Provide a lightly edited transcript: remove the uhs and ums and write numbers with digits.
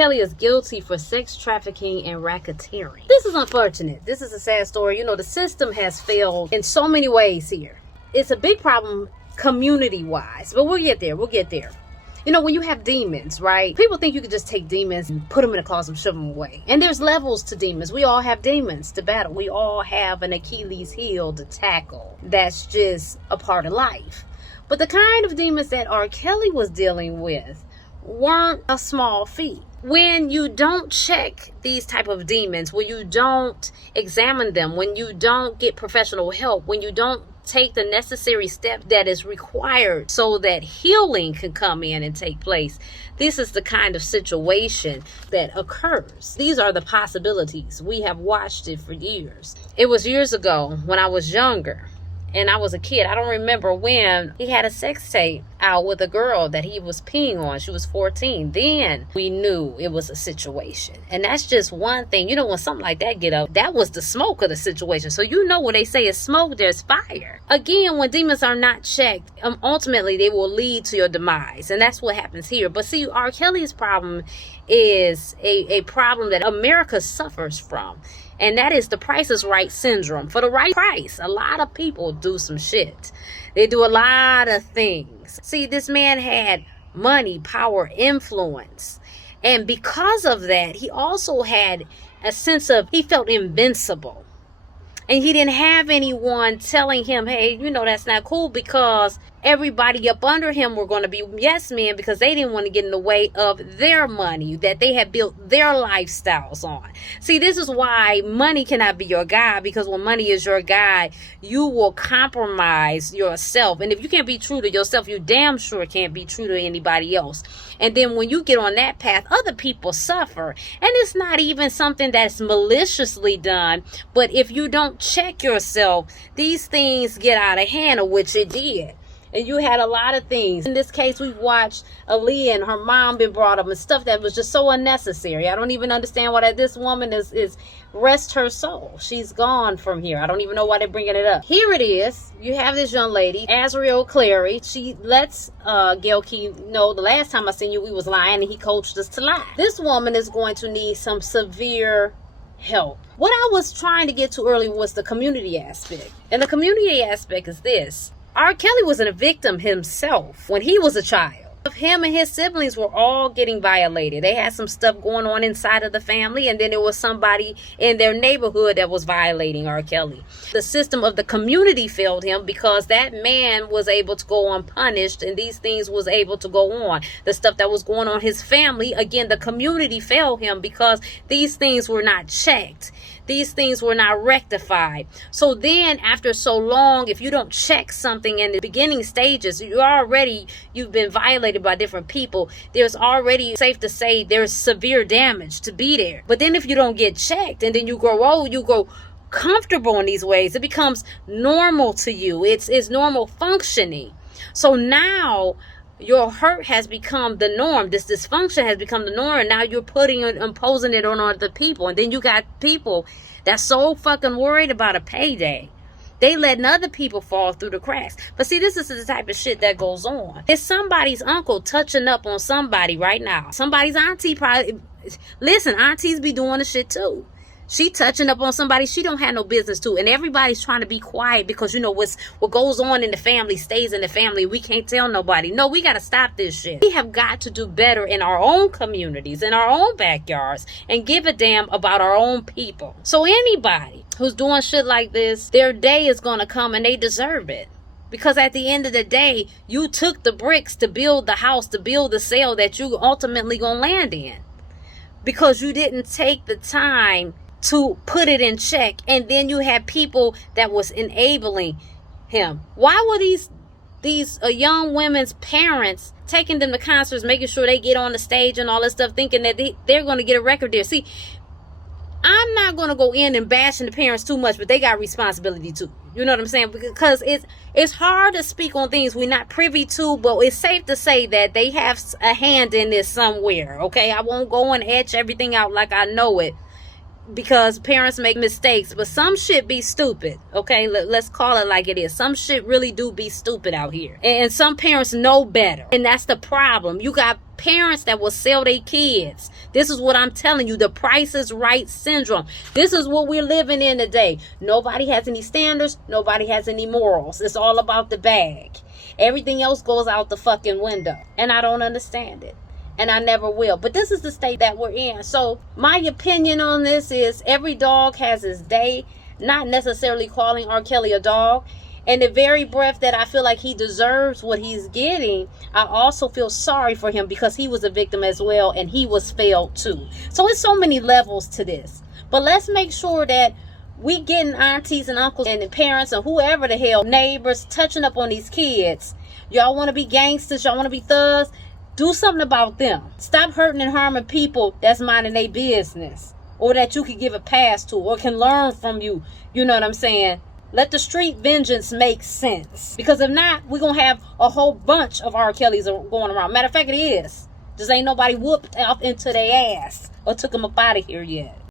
Kelly is guilty for sex trafficking and racketeering. This is unfortunate. This is a sad story. You know, the system has failed in so many ways here. It's a big problem community-wise, but we'll get there. We'll get there. You know, when you have demons, right? People think you can just take demons and put them in a closet and shove them away. And there's levels to demons. We all have demons to battle. We all have an Achilles heel to tackle. That's just a part of life. But the kind of demons that R. Kelly was dealing with weren't a small feat. When you don't check these type of demons, when you don't examine them, when you don't get professional help, when you don't take the necessary step that is required so that healing can come in and take place, this is the kind of situation that occurs. These are the possibilities. We have watched it for years. It was years ago when I was younger and I was a kid. I don't remember when he had a sex tape out with a girl that he was peeing on. She was 14. Then we knew it was a situation. And that's just one thing. You know, when something like that get up, that was the smoke of the situation. So you know when they say it's smoke, there's fire. Again, when demons are not checked, ultimately they will lead to your demise. And that's what happens here. But see, R. Kelly's problem is a problem that America suffers from. And that is the Price is Right syndrome. For the right price, a lot of people do some shit. They do a lot of things. See, this man had money, power, influence. And because of that, he also had a sense of, he felt invincible. And he didn't have anyone telling him, hey, you know, that's not cool, because everybody up under him were going to be yes men, because they didn't want to get in the way of their money that they had built their lifestyles on. See, this is why money cannot be your guide, because when money is your guide, you will compromise yourself. And if you can't be true to yourself, you damn sure can't be true to anybody else. And then when you get on that path, other people suffer. And it's not even something that's maliciously done. But if you don't check yourself, these things get out of hand, of which it did. And you had a lot of things. In this case, we've watched Aaliyah and her mom been brought up and stuff that was just so unnecessary. I don't even understand why this woman is rest her soul. She's gone from here. I don't even know why they're bringing it up. Here it is. You have this young lady, Azriel Clary. She lets Gail Key know, the last time I seen you, we was lying, and he coached us to lie. This woman is going to need some severe help. What I was trying to get to earlier was the community aspect. And the community aspect is this. R. Kelly was a victim himself when he was a child. Him and his siblings were all getting violated. They had some stuff going on inside of the family, and then there was somebody in their neighborhood that was violating R. Kelly. The system of the community failed him, because that man was able to go unpunished, and these things was able to go on. The stuff that was going on in his family, again, the community failed him because these things were not checked. These things were not rectified. So then after so long, if you don't check something in the beginning stages, you've been violated by different people. There's already, safe to say, there's severe damage to be there. But then if you don't get checked, and then you grow old, you grow comfortable in these ways, it becomes normal to you. It's normal functioning. So now your hurt has become the norm. This dysfunction has become the norm. And now you're imposing it on other people. And then you got people that's so fucking worried about a payday. They letting other people fall through the cracks. But see, this is the type of shit that goes on. It's somebody's uncle touching up on somebody right now. Somebody's auntie probably. Listen, aunties be doing the shit too. She touching up on somebody she don't have no business to. And everybody's trying to be quiet because, you know, what goes on in the family stays in the family. We can't tell nobody. No, we got to stop this shit. We have got to do better in our own communities, in our own backyards, and give a damn about our own people. So anybody who's doing shit like this, their day is going to come, and they deserve it. Because at the end of the day, you took the bricks to build the house, to build the cell that you ultimately going to land in. Because you didn't take the time to put it in check, and then you had people that was enabling him. Why were these young women's parents taking them to concerts, making sure they get on the stage and all this stuff, thinking that they're going to get a record there? See, I'm not going to go in and bashing the parents too much, but they got responsibility too. You know what I'm saying? Because it's hard to speak on things we're not privy to, but it's safe to say that they have a hand in this somewhere. Okay, I won't go and etch everything out like I know it. because parents make mistakes, but some shit be stupid. Okay, let's call it like it is. Some shit really do be stupid out here, and some parents know better, and that's the problem. You got parents that will sell their kids. This is what I'm telling you, the Price is Right syndrome. This is what we're living in today. Nobody has any standards, nobody has any morals. It's all about the bag. Everything else goes out the fucking window, and I don't understand it, and I never will. But this is the state that we're in. So my opinion on this is every dog has his day. Not necessarily calling R. Kelly a dog. And the very breath that I feel like he deserves what he's getting, I also feel sorry for him because he was a victim as well, and he was failed too. So it's so many levels to this. But let's make sure that we getting aunties and uncles and the parents and whoever the hell, neighbors, touching up on these kids. Y'all want to be gangsters, y'all want to be thugs, do something about them. Stop hurting and harming people that's minding their business, or that you can give a pass to, or can learn from you. You know what I'm saying? Let the street vengeance make sense. Because if not, we're going to have a whole bunch of R. Kellys going around. Matter of fact, it is. Just ain't nobody whooped off into their ass or took them up out of here yet.